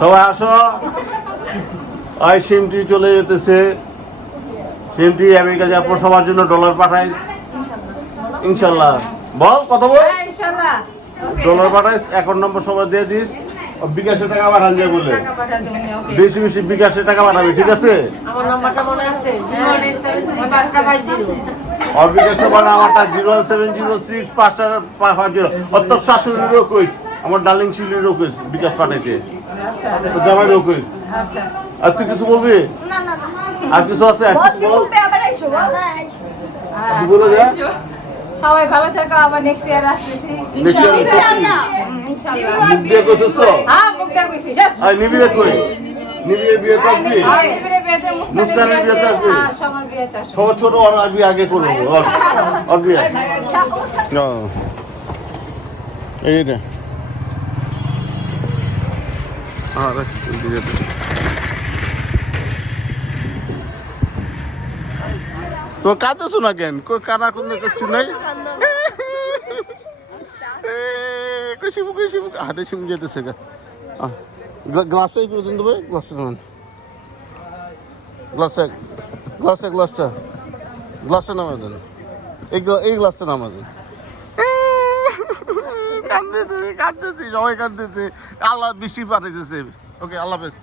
সবাই আসো। ওই সিমটি চলে যেতেছে। সিমটি আমেরিকা যাবো, সবার জন্য ডলার পাঠাইস ইনশাল্লাহ। বল কথা বল। ডলার পাঠাইস, অ্যাকাউন্ট নম্বর সবাই দিয়ে দিস। বিকাশে টাকা পাঠান যায় বলে, বেশি বেশি বিকাশে টাকা পাঠাবি, ঠিক আছে? বিকাশে পাঠা আমারটা 0706550 অর্থাৎ শাশুড়িরও কইস, আমার ডার্লিং শিলিরও কইস বিকাশ পাঠাইছে, জামাইরও কইস। আর তুই কিছু বলবি? আর কিছু আছে? বলে যা। সবাই ভালো থাকো, আবার নেক্সট ইয়ার আসতেছি ইনশাআল্লাহ। বিয়ে করছিস তো? হ্যাঁ, মুক্তা কইছি। আর নিবিড়ে কই? নিবিড়ের বিয়ে করবি? নিবিড়ের বিয়েতে মুস্কানের বিয়েতে আসবি? হ্যাঁ, সবার বিয়েতে আসবো। সবার ছোট আর আগে করবো আর বিয়ে। এইটা তো কাঁদছো না কেন? কানা কোন কিছু নাই। হাতে শিমু যেতেছে। গ্লাসটা একটু দিন দেবে, গ্লাসটা নামান, গ্লাসটা নামা দেন, এই গ্লাসটা নামা দেন। কাঁদতেছি সবাই কাঁদতেছে। আল্লাহ বৃষ্টি পাঠাইতেছে। ওকে, আল্লাহ হাফেজ।